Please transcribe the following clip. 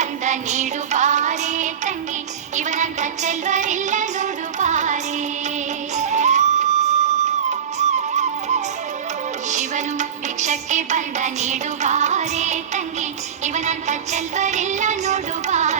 ಬಂದ ನೀಡುವಾರೆ ತಂಗಿ, ಇವನಂತ ಚೆಲ್ವರಿಲ್ಲ ನೋಡುವಾರೆ. ಶಿವನು ಭಿಕ್ಷಕ್ಕೆ ಬಂದ ನೀಡುವಾರೆ ತಂಗಿ, ಇವನಂತ ಚೆಲ್ವರಿಲ್ಲ ನೋಡುವಾರೆ.